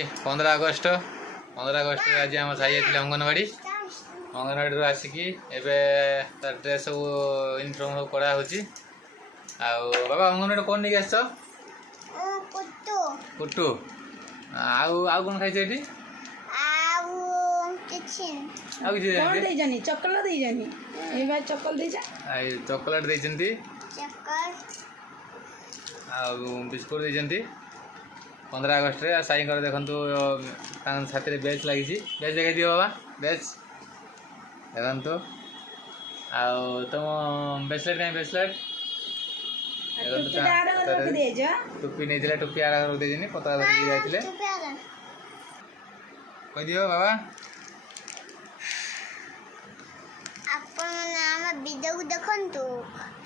15 August आज आम साई अंगनवाड़ी अंगनवाड़ी आसिकी एवं ड्रेस सब यूनिफॉर्म सब करा बाबा अंगनवाड़ी कौन नहीं आस कुट्टू आउ कौन खाई चॉकलेट देती बिस्कुट देती 15 अगस्ट रे साई देखु छाती बेच लगी बेच देखा दियो बाबा बेच देखु तुम ब्रेसलेट कहीं ब्रेसलेट टोपी नहीं टोपी आड़ रख देनी पताका धरिकी जाते कह दियो बाबा वीडियो को देखंतु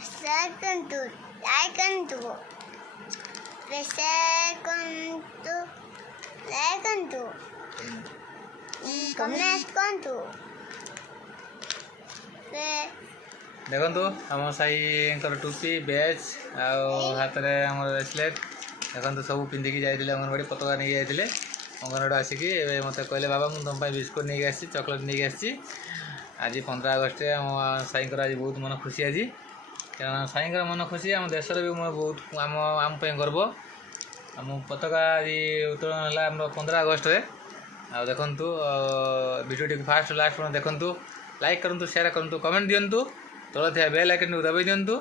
शेयर करंतु लाइक करंतु शेयर करंतु लाइक करंतु कमेंट करंतु देखु आम साई टोपी बेच हाथ में आम ब्रेसलेट देखो सब पिंधिकी जाते अंगनवाड़ी पताका नहीं जाते अंगनवाड़ी आसिकी मत कहले बाबा मुझे तुम बिस्कुट नहीं आसी चॉकलेट नहीं आसी आज 15 अगस्ट आम साई आज बहुत मन खुशी आज कारण साई मन खुशी आम देशर भी बहुत आम आम गर्व आम पताका आज उत्तोलन है आम 15 अगस्ट आ देखु वीडियो फास्ट लास्ट पर देखु लाइक करूँ शेयर करूँ कमेंट दिंतु तल थे बेल आइकन दबाई दिंतु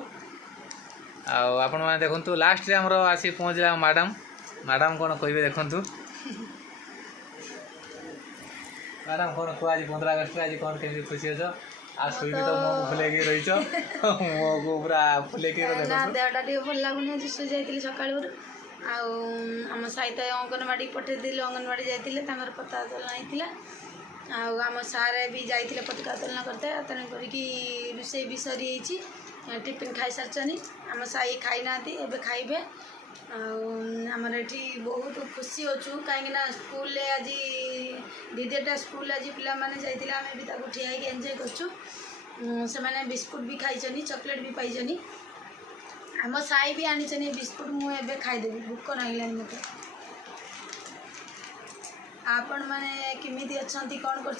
आपण मैंने देखु लास्ट आमर आसी पहुँचला मैडम मैडम कौन कहे देखु मैडम कौन कह आज 15 अगस्ट आज कौन के खुशी अच्छ आज शुक तो मुँह फुलेक रही मुँह को पूरा फुलेक देहटा भल लगुनि आज शुई जाइए सका आम सहित अंगनवाड़ी पठेदी अंगनवाड़ी जाते पताका तोलना होता आम सारे भी जाते पताका तोलना करते तेणुक रोषे भी सरी टिफिन खाई सारी आम साई खाई ना एवं खाइबे आमर ये बहुत खुशी अच्छु कहीं स्कूल आज दीदीटा स्कूल आज पिला माने जाइए आम भी ठिया एंजॉय करछु से मैंने बिस्कुट भी खाई चॉकलेट भी पाई आम साई भी आनी बिस्कुट मुझे खाईदेवी भूक ना मत आपण मैंने किमिति अच्छी कौन कर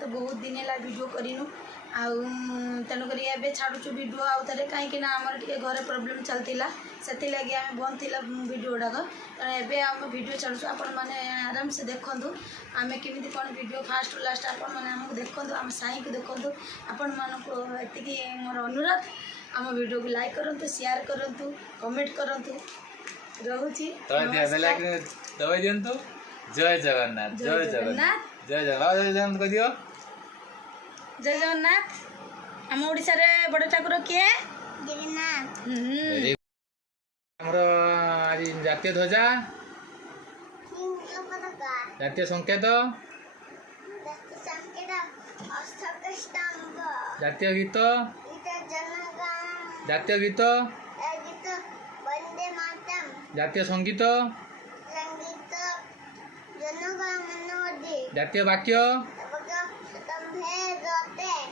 तो बहुत दिन है वीडियो करूँ तेणुक छाड़ू वीडियो आउ थे कहीं आमर टे घर प्रोब्लेम चलता से लगे आम बंद थी वीडियो गुड़ाक तेणु एम वीडियो छाड़ू आपण मैंने आराम से देखु आम केमी कौन वीडियो फास्ट लास्ट आपण मैंने आमको देखु आम साई को देखु आपण मानक ये मोर अनुरोध आम वीडियो को लाइक करूँ शेयर करूँ कमेंट करूँ रोची दबाई दिंतु जय जगन्नाथ जय जगन्नाथ जय जगन्नाथ जय जगन्नाथ कह दियो जय जगन्नाथ आम ओडिशा रे बड़ ठाकुर किए जगन्नाथ हमर आज जातीय ध्वजा जातीय संकेत जातीय गीत जातीय गीत जातीय संगीत जातीय वाक्य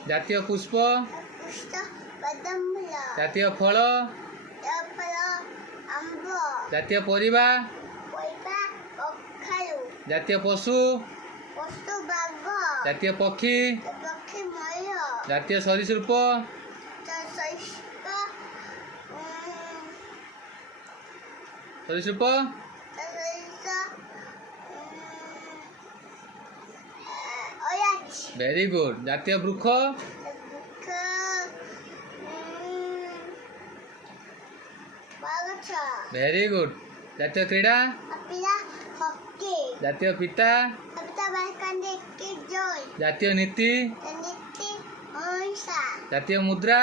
जातीय पुष्प जातीय फल जातीय परिबा जातीय पशु जातीय पक्षी जातीय सरीसृप सरीसृप वेरी गुड जातीय वृक्ष वेरी गुड जातीय क्रीड़ा जातीय पिता जातीय नीति जातीय मुद्रा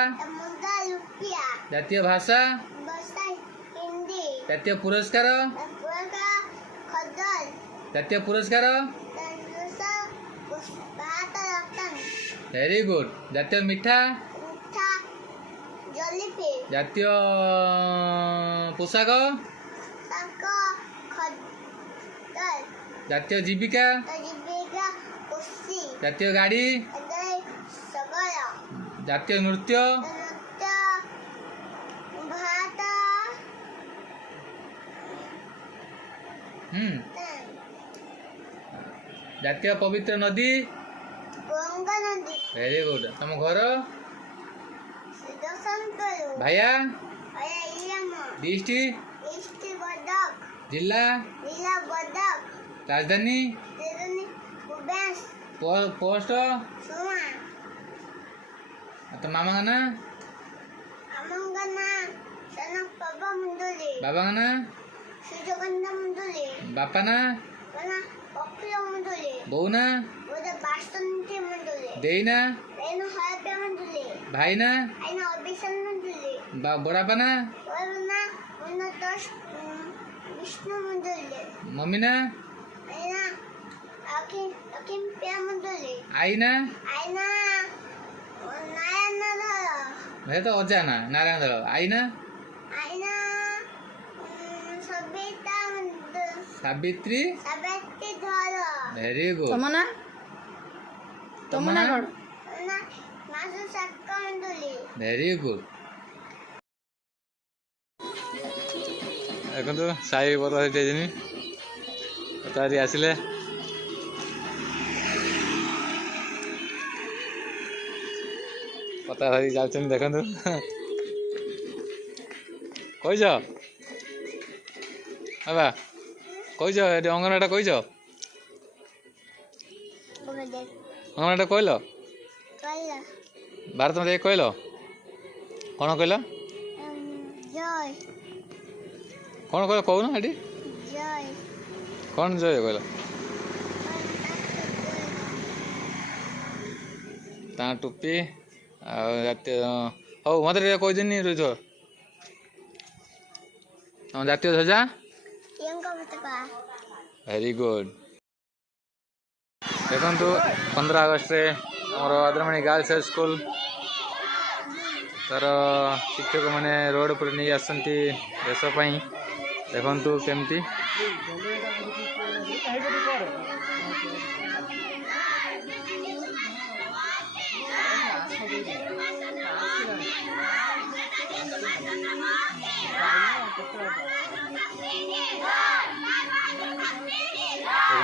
जातीय भाषा जातीय पुरस्कार जातीय पुरस्कार वेरी गुड जातीय मिठा जातीय पोशाक जातीय जीविका जातीय गाड़ी जातीय नृत्य ଜାତୀୟ ପବିତ୍ର ନଦୀ गंगा नदी ଭେରି ଗୁଡ୍। ତମ ଘର सिद्धशंकर ଭାଇଆ अरे इलाम डिस्ट्रिक्ट ईस्ट बदक जिला नीला बदक राजधानी तेरनी उबेस पोस्ट सुमा तो मामा का ना अमंगना सनक पापा मुंडली बाबा का ना सुजगंधा मुंडली बापा ना बना अखिल मुंडली बहू ना बोले बासंती मुंडली देई ना रेनु हरपे मुंडली भाई ना आइना अभिषेक मुंडली बड़ापा ना वरुणा उन्नतोष विष्णु मुंडली मम्मी ना आइना अकिन अकिन पे मुंडली आई ना आइना नारायण धर मैं तो अजा ना नारायण धर आई ना आइना सबिता मुंडली सावित्री सबिती धर वेरी गुड ତମ ନା ତମ ନା କ'ଣ? ना मासु सक्का मुंडली वेरी गुड। देखो साई बर पचारि आसिले पता धरी जाऊँ देखु कहीच बाबा कहीच अंगनवाड़ी कहीच अंगनवाड़ी कहल कहिला भारत मत कहल कौन कहल जय कौन कहल कहून एटी जय कौन जय कहल ता टोपी आतीय हौ मत कहदेनि रोहित तुम जातीय ध्वजा यंका पताका वेरी गुड। देखु 15 अगस्त आमर आद्रमणि गर्ल्स हाई स्कूल तार शिक्षक मैंने रोड पर नहीं आसती देशपाई देखु केमती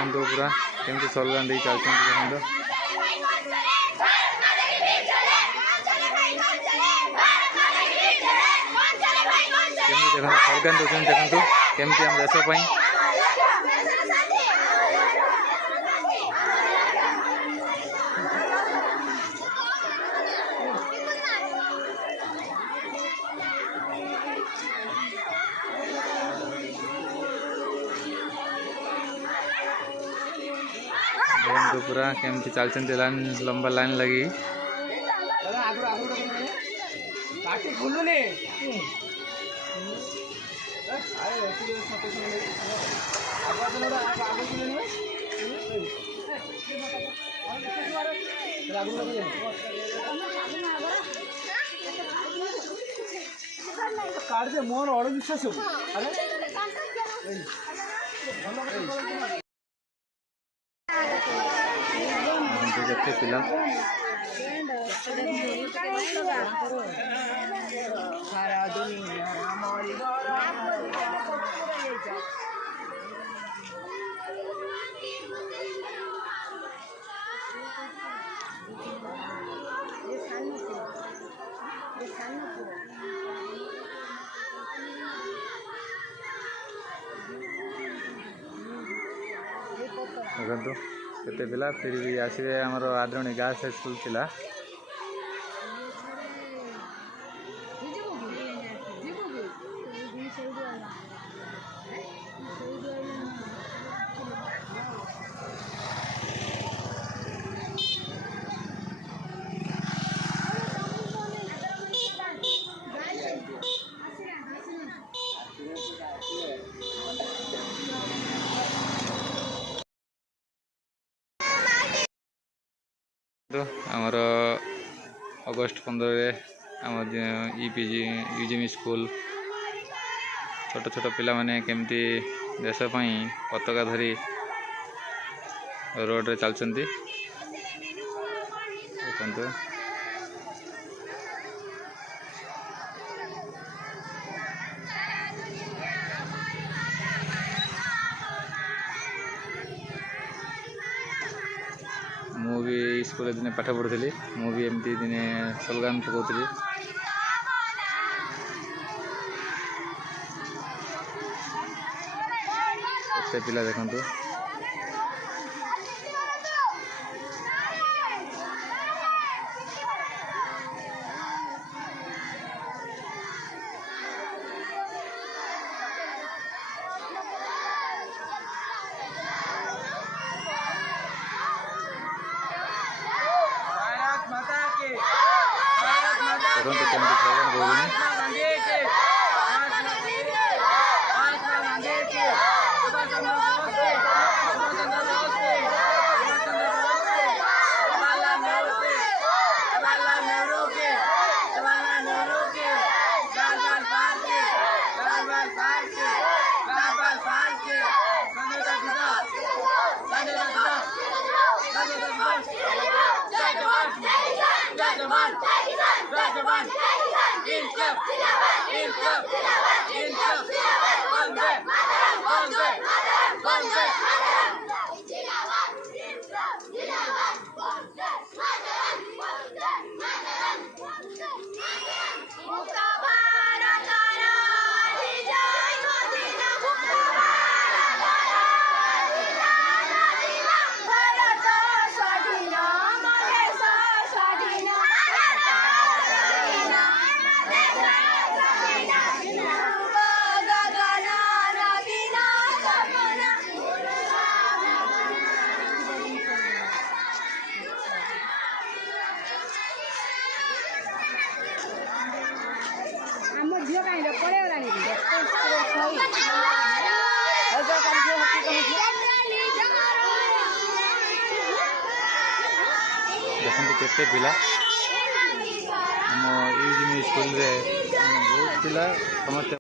देखो पूरा केमती स्लोगान दे चलते देखो स्लोगान दौरान देखो केमती आम देशपाई तो पूरा केमती चलते लाइन लंबा लाइन लगी मोहन अड़ विश्वास केते पिला देखो केते पिला फिर भी आसवे आमर आद्रमणि गर्ल्स हाई स्कूल थिला आमर अगस्ट 15 आम ईपीजी यूजीएम स्कूल छोट छोट पिला माने केमती देशपाई पताका धरी रोड रे चलचंती देखंतु स्कूल दिने पाठ पढ़ुली मुझे एमती दिने स्लोगान पकाउली पिला देखु देखते केते पिला स्कूल बहुत पिला समस्त